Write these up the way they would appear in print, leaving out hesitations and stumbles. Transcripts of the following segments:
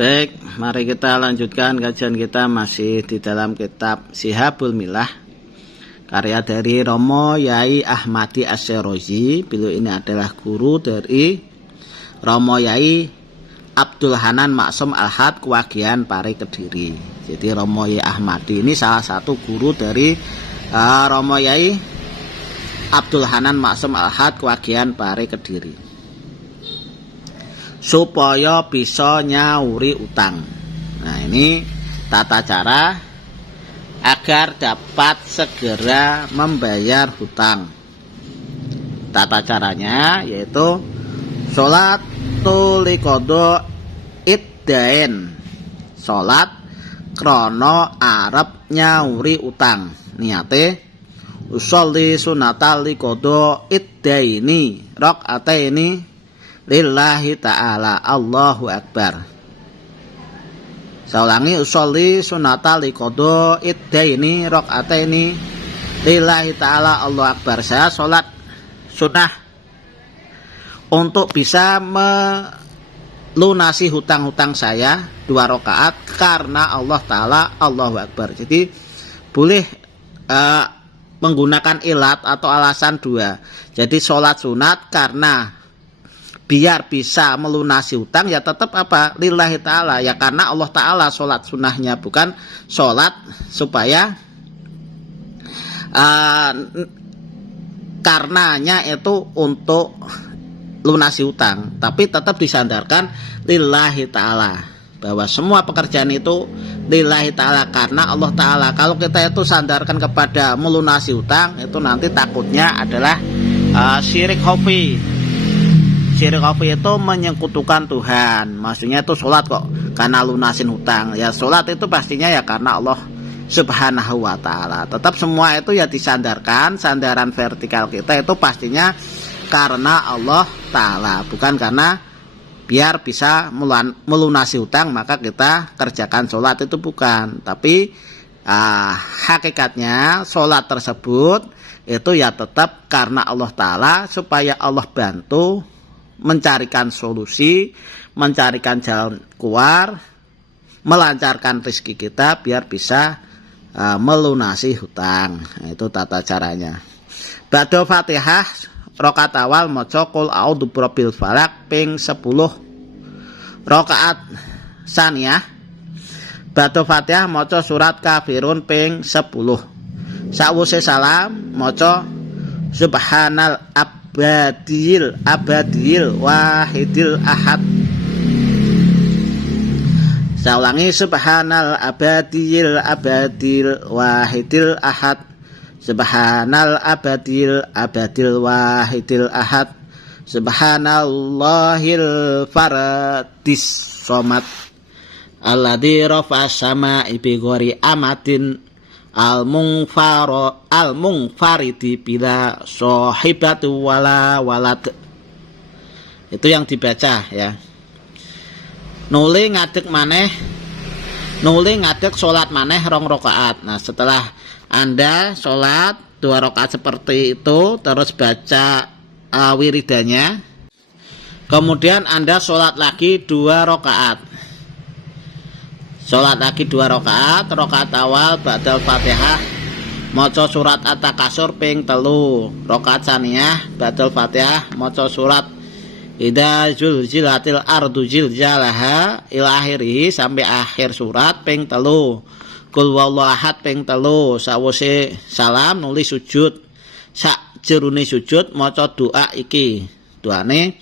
Baik, mari kita lanjutkan kajian kita masih di dalam kitab Syihabul Millah, karya dari Romo Yai Ahmadi As-Syairozi. Beliau ini adalah guru dari Romo Yai Abdul Hanan Maksum Al-Had Kewagian Pare Kediri. Jadi Romo Yai Ahmadi ini salah satu guru dari Romo Yai Abdul Hanan Maksum Al-Had Kewagian Pare Kediri, supaya bisa nyauri utang. Nah, ini tata cara agar dapat segera membayar hutang. Tata caranya yaitu sholat liqadha iddain, sholat krono arep nyauri utang. Niate usolli sunatal liqadha iddaini rakaataini lillahi ta'ala, Allahu Akbar. Saya ulangi, usolli sunata liqadha iddaini rakaataini lillahi ta'ala, Allahu Akbar. Saya sholat sunnah untuk bisa melunasi hutang-hutang saya 2 rakaat karena Allah Ta'ala, Allahu Akbar. Jadi boleh menggunakan ilat atau alasan 2. Jadi sholat sunat karena biar bisa melunasi hutang, ya tetap apa? Lillahi ta'ala, ya karena Allah Ta'ala sholat sunnahnya, bukan sholat supaya karenanya itu untuk lunasi hutang, tapi tetap disandarkan lillahi ta'ala, bahwa semua pekerjaan itu lillahi ta'ala karena Allah Ta'ala. Kalau kita itu sandarkan kepada melunasi hutang, itu nanti takutnya adalah syirik khafi. Syirik khafi itu menyekutukan Tuhan. Maksudnya itu sholat kok karena lunasin hutang. Ya sholat itu pastinya ya karena Allah Subhanahu wa ta'ala. Tetap semua itu ya disandarkan, sandaran vertikal kita itu pastinya karena Allah Ta'ala, bukan karena biar bisa melunasi hutang maka kita kerjakan sholat, itu bukan. Tapi hakikatnya sholat tersebut itu ya tetap karena Allah Ta'ala, supaya Allah bantu mencarikan solusi, mencarikan jalan keluar, melancarkan rezeki kita biar bisa melunasi hutang. Nah, itu tata caranya. Ba'da Fatihah rakaat awal maca qul a'udzu birabbil falaq ping 10. Rakaat saniyah ba'da Fatihah maca surat Kafirun ping 10. Sawise salam maca subhanal abadil wahidil ahad. Saya ulangi, subhanal abadil wahidil ahad, subhanal abadil wahidil ahad, subhanallahil faradis somad alladzi rafa'a samaa'i bi ghairi amatin al-mungfaridi bila sahibatu wala walad. Itu yang dibaca ya. Nuli ngadeg sholat maneh 2 rakaat. Nah, setelah Anda sholat 2 rakaat seperti itu, terus baca wiridanya, kemudian Anda sholat lagi 2 rakaat. Sholat lagi 2 rakaat. Rakaat awal ba'dal Fatihah maca surat At-Takasur ping 3. Rakaat saniyah ba'dal Fatihah maca surat Idza zulzilatil ardu zilzalaha ila akhirih, sampai akhir surat ping 3. Qul huwallahu ahad ping 3. Sawise salam nuli sujud. Sakjerone sujud maca doa iki. Doane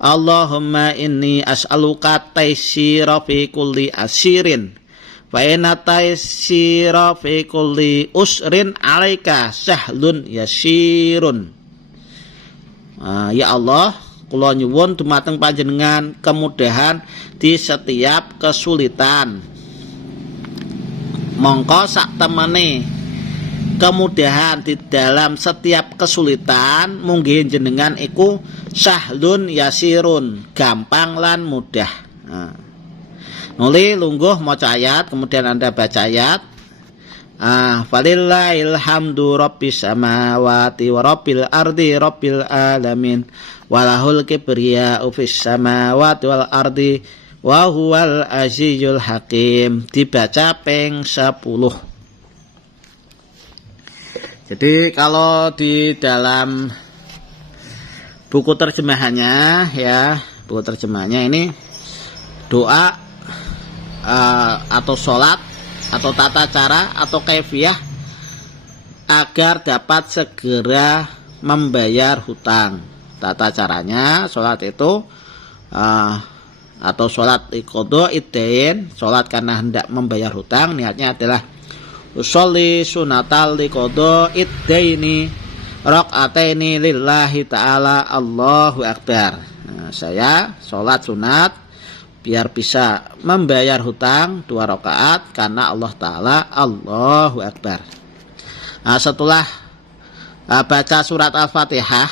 Allahumma inni as'aluka taysira fi kulli asirin wa inna taysira fi kulli usrin alaika sahlun yasirun. Ya Allah, kula nyuwun dumateng panjenengan kemudahan di setiap kesulitan. Mongko sak temene kemudahan di dalam setiap kesulitan munggih jenengan iku sahlun yasirun, gampang lan mudah. Nuli lungguh maca ayat, kemudian Anda baca ayat. Falillahil hamdu rabbis samawati wa rabbil ardi rabbil alamin walahul kibriya'u fis samawati wal ardi wa huwal azizul hakim, dibaca ping 10. Jadi kalau di dalam buku terjemahannya ya, buku terjemahannya ini doa atau sholat atau tata cara atau kaifiyah agar dapat segera membayar hutang. Tata caranya sholat itu atau sholat qada iddain, sholat karena hendak membayar hutang, niatnya adalah usolli sunatal qada iddaini rakaataini lillahi ta'ala Allahu akbar. Nah, saya sholat sunat biar bisa membayar hutang 2 rakaat karena Allah Ta'ala Allahu akbar. Nah, setelah baca surat Al-Fatihah,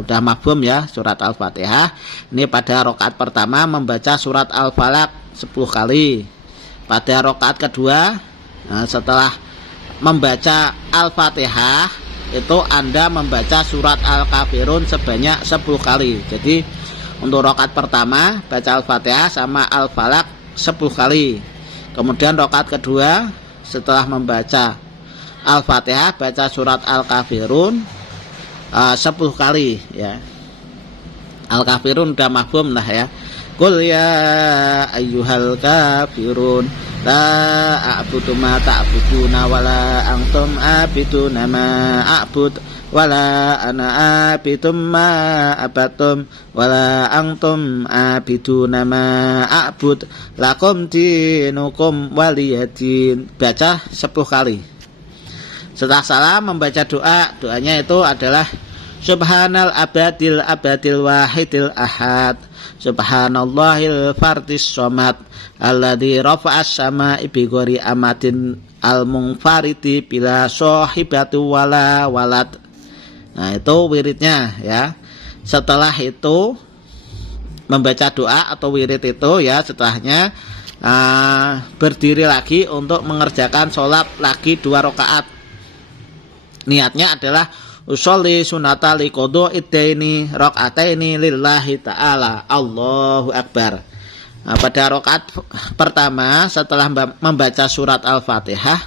udah mafhum ya surat Al-Fatihah. Ini pada rakaat pertama membaca surat Al-Falaq 10 kali. Pada rakaat kedua, setelah membaca Al-Fatihah itu Anda membaca surat Al-Kafirun sebanyak 10 kali. Jadi untuk rakaat pertama baca Al-Fatihah sama Al-Falaq 10 kali. Kemudian rakaat kedua setelah membaca Al-Fatihah baca surat Al-Kafirun 10 kali ya. Al-Kafirun udah mafhum lah ya. Qul ya ayyuhal kafirun la a'budu ma ta'buduna wala antum abiduna ma a'bud wala ana abidum ma abatum wala antum abiduna ma a'bud lakum dinukum waliyadin. Baca 10 kali. Setelah salam membaca doanya itu adalah Subhanal abadil wahidil ahad, Subhanallahil fardis somad, alladzi rafa'as sama'i bi ghairi amatin al-munfariti bila sahibati wala walad. Nah, itu wiridnya ya. Setelah itu membaca doa atau wirid itu ya, setelahnya berdiri lagi untuk mengerjakan sholat lagi 2 rakaat. Niatnya adalah usolli sunata liqodo iddaini rakaataini lillahi ta'ala Allahu akbar. Nah, pada rakaat pertama setelah membaca surat Al-Fatihah,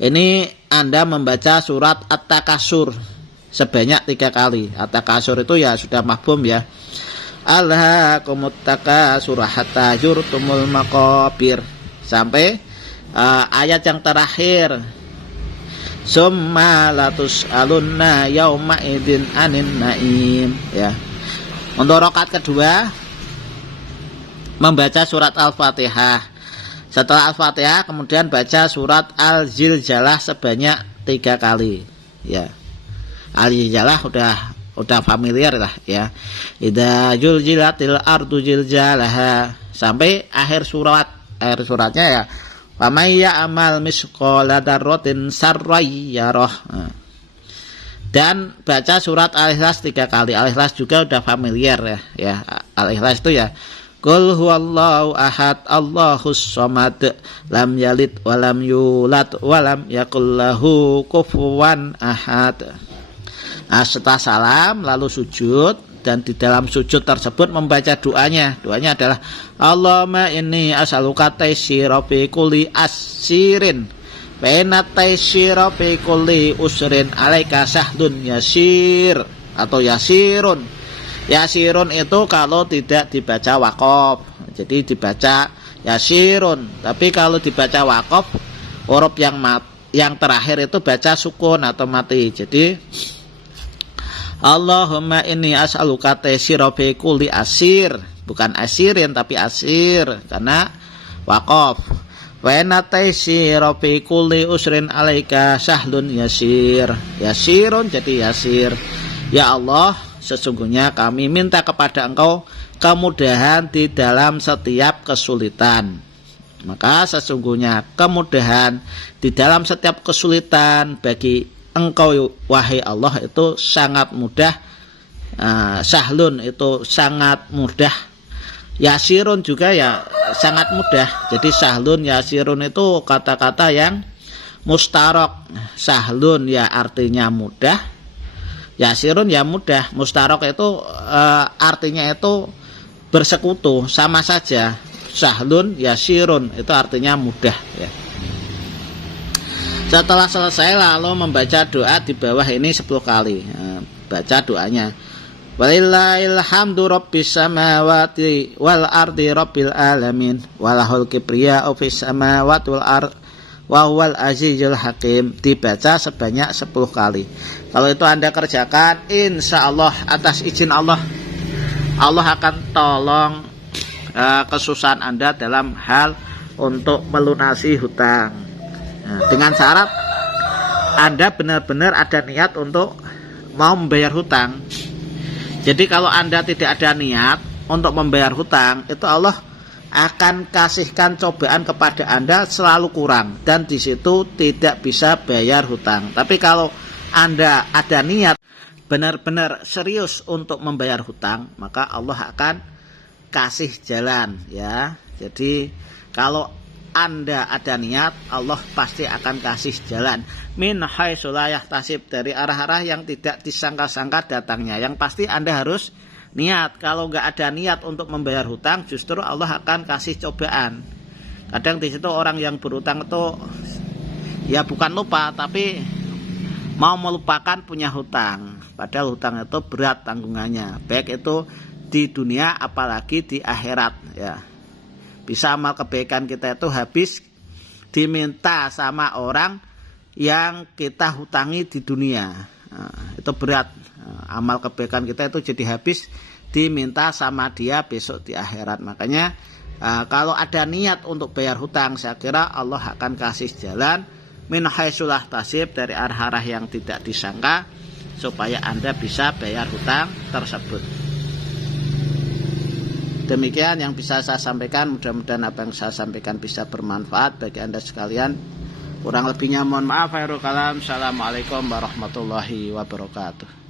ini Anda membaca surat At-Takasur sebanyak 3 kali. At-Takasur itu ya sudah mafhum ya. Alhaakumut takasur hatta zurtumul maqabir, sampai ayat yang terakhir. Summa latus alunna yauma idin anin naim ya. Untuk rakaat kedua membaca surat Al-Fatihah. Setelah Al-Fatihah kemudian baca surat Al-Zilzalah sebanyak 3 kali ya. Al-Zilzalah udah familiar lah ya. Idza zulzilatil ardu zilzalaha sampai akhir suratnya ya. Faman ya'mal misqala dzarratin sarran yarah. Dan baca surat Al-Ikhlas 3 kali. Al-Ikhlas juga udah familiar ya. Al-Ikhlas itu ya Qul huwallahu ahad Allahus samad lam yalid walam yulad walam yakul lahu kufuwan ahad. Nah, setelah salam lalu sujud, dan di dalam sujud tersebut membaca doanya. Doanya adalah Allahumma inni as'aluka taysira fi kulli asirin wa inna taysira fi kulli usrin alaika sahlun yasir atau yasirun. Yasirun itu kalau tidak dibaca waqaf, jadi dibaca yasirun. Tapi kalau dibaca waqaf, huruf yang terakhir itu baca sukun atau mati. Jadi Allahumma inni as'aluka taysira fi kulli asir, bukan asirin tapi asir karena waqaf. Wa inna taysira fi kulli usrin alaika sahlun yasir. Yasirun jadi yasir. Ya Allah, sesungguhnya kami minta kepada Engkau kemudahan di dalam setiap kesulitan. Maka sesungguhnya kemudahan di dalam setiap kesulitan bagi Engkau wahai Allah itu sangat mudah. Sahlun itu sangat mudah. Yasirun juga ya sangat mudah. Jadi sahlun yasirun itu kata-kata yang mustarok. Sahlun ya artinya mudah, yasirun ya mudah. Mustarok itu artinya itu bersekutu sama saja. Sahlun yasirun itu artinya mudah ya. Setelah selesai lalu membaca doa di bawah ini 10 kali. Nah, baca doanya. Walillahil hamdu rabbis samawati wal ardi rabbil alamin walahul kibriya'u fis samawati wal ard wa huwal azizul hakim. Dibaca sebanyak 10 kali. Kalau itu Anda kerjakan, insya Allah atas izin Allah, Allah akan tolong kesusahan Anda dalam hal untuk melunasi hutang. Nah, dengan syarat Anda benar-benar ada niat untuk mau membayar hutang. Jadi kalau Anda tidak ada niat untuk membayar hutang, itu Allah akan kasihkan cobaan kepada Anda selalu kurang, dan di situ tidak bisa bayar hutang. Tapi kalau Anda ada niat benar-benar serius untuk membayar hutang, maka Allah akan kasih jalan ya. Jadi kalau Anda ada niat, Allah pasti akan kasih jalan. Min haitsu la yahtasib, dari arah-arah yang tidak disangka-sangka datangnya. Yang pasti Anda harus niat. Kalau nggak ada niat untuk membayar hutang, justru Allah akan kasih cobaan. Kadang di situ orang yang berhutang itu ya bukan lupa, tapi mau melupakan punya hutang. Padahal hutang itu berat tanggungannya, baik itu di dunia apalagi di akhirat ya. Bisa amal kebaikan kita itu habis diminta sama orang yang kita hutangi di dunia. Nah, itu berat. Nah, amal kebaikan kita itu jadi habis diminta sama dia besok di akhirat. Makanya kalau ada niat untuk bayar hutang, saya kira Allah akan kasih jalan min haitsu la yahtasib, dari arah-arah yang tidak disangka, supaya Anda bisa bayar hutang tersebut. Demikian yang bisa saya sampaikan. Mudah-mudahan apa yang saya sampaikan bisa bermanfaat bagi Anda sekalian. Kurang lebihnya mohon maaf. Khairul kalam. Assalamualaikum warahmatullahi wabarakatuh.